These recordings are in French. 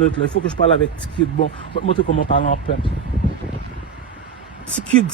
Il faut que je parle avec Tikid. Bon, je vais te montrer comment parler en paix. Tikid.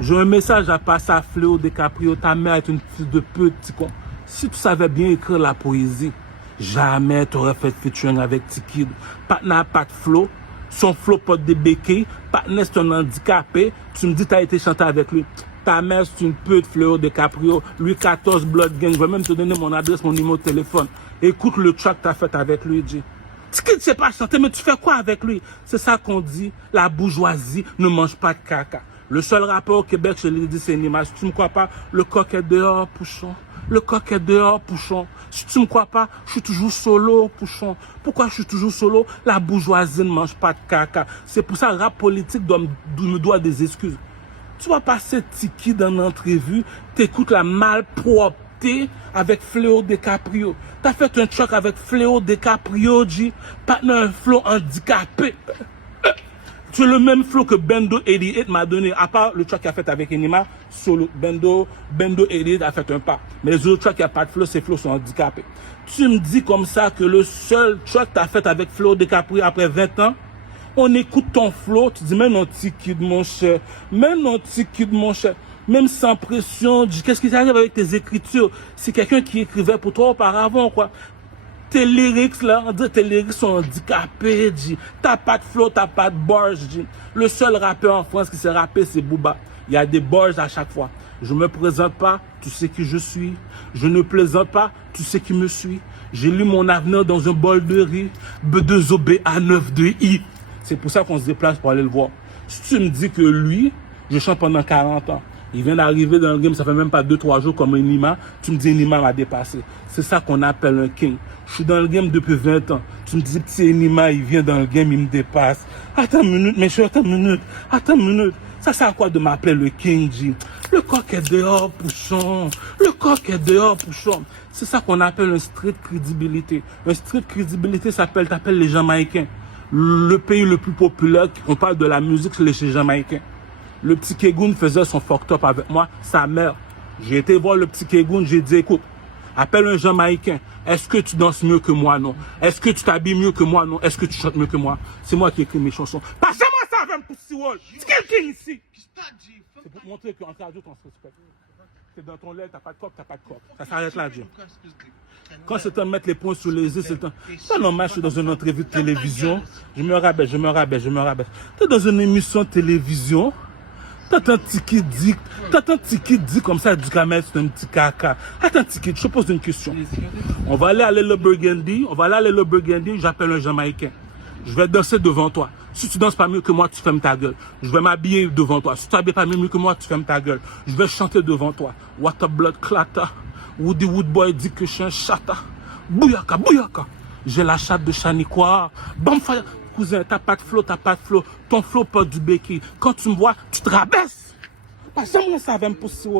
J'ai un message à passer à Fléau DiCaprio. Ta mère est une fille de petit con. Si tu savais bien écrire la poésie, jamais tu aurais fait featuring avec Tikid. Patna pas de flow. Son flow porte des béquilles. Patna c'est un handicapé. Tu me dis que tu as été chanté avec lui. Ta mère c'est une pute, Fléau DiCaprio. Louis XIV Blood Gang. Je vais même te donner mon adresse, mon numéro de téléphone. Écoute le track que tu as fait avec lui, G. Tikid ne sait pas chanter, mais tu fais quoi avec lui? C'est ça qu'on dit. La bourgeoisie ne mange pas de caca. Le seul rappeur au Québec, je l'ai dit, c'est une image. Si tu ne me crois pas, le coq est dehors, Pouchon. Le coq est dehors, Pouchon. Si tu ne me crois pas, je suis toujours solo, Pouchon. Pourquoi je suis toujours solo? La bourgeoisie ne mange pas de caca. C'est pour ça que le rap politique me doit des excuses. Tu vas passer Tikid dans une entrevue, t'écoutes la malpropreté avec Fléau DiCaprio. T'as fait un track avec Fléau DiCaprio, G. Pas un flow handicapé. Tu es le même flow que Bendo 88 m'a donné, à part le track qu'il a fait avec Enima, solo. Bendo 88 a fait un pas. Mais les autres tracks qui n'ont pas de flow, ces flows sont handicapés. Tu me dis comme ça que le seul track que tu as fait avec Fléau DiCaprio après 20 ans, on écoute ton flow, tu dis, mais non, Tikid, mon cher. Mais non, Tikid, mon cher. Même sans pression, qu'est-ce qui t'arrive avec tes écritures? C'est quelqu'un qui écrivait pour toi auparavant, quoi. Tes lyrics, là, on dit tes lyrics sont handicapés, G. T'as pas de flow, t'as pas de bars, G. Le seul rappeur en France qui s'est rappé, c'est Booba. Il y a des bars à chaque fois. Je me présente pas, tu sais qui je suis. Je ne plaisante pas, tu sais qui me suis. J'ai lu mon avenir dans un bol de riz. B2OB A92I. C'est pour ça qu'on se déplace pour aller le voir. Si tu me dis que lui, je chante pendant 40 ans, il vient d'arriver dans le game, ça fait même pas 2-3 jours comme Enima, tu me dis Enima m'a dépassé. C'est ça qu'on appelle un king. Je suis dans le game depuis 20 ans. Tu me dis petit Enima, il vient dans le game, il me dépasse. Attends une minute, mes chers, attends une minute. Ça sert à quoi de m'appeler le king, G? Le coq est dehors, Pouchon. Le coq est dehors, Pouchon. C'est ça qu'on appelle un street crédibilité. Un street crédibilité t'appelle les Jamaïcains. Le pays le plus populaire, on parle de la musique, c'est les Jamaïcains. Le petit Kegoun faisait son fucked up avec moi, sa mère. J'ai été voir le petit Kegoun, j'ai dit, écoute, appelle un Jamaïcain. Est-ce que tu danses mieux que moi, non? Est-ce que tu t'habilles mieux que moi, non? Est-ce que tu chantes mieux que moi? C'est moi qui écris mes chansons. Pas jamais ça avec un pussy wall. C'est quelqu'un ici. C'est pour te montrer qu'en radio, on se respecte. C'est dans ton lait, t'as pas de coq, t'as pas de coq. Ça s'arrête là, Dieu. Quand c'est temps de mettre les points sur les i, c'est temps. C'est normal, je suis dans une entrevue de télévision. Je me rabaisse. T'es dans une émission de télévision. T'entends Tikid dit comme ça, du camel, c'est un petit caca. Attends, Tikid, je te pose une question. On va aller à l'île Burgundy, j'appelle un Jamaïcain. Je vais danser devant toi. Si tu danses pas mieux que moi, tu fermes ta gueule. Je vais m'habiller devant toi. Si tu t'habilles pas mieux que moi, tu fermes ta gueule. Je vais chanter devant toi. Water blood clatter. Woody Woodboy dit que je suis un chata. Bouyaka. J'ai la chatte de Chaniquois. Bonfire. Cousin, t'as pas de flow. Ton flow porte du béquille. Quand tu me vois, tu te rabaisses. Pas jamais ça va me pousser.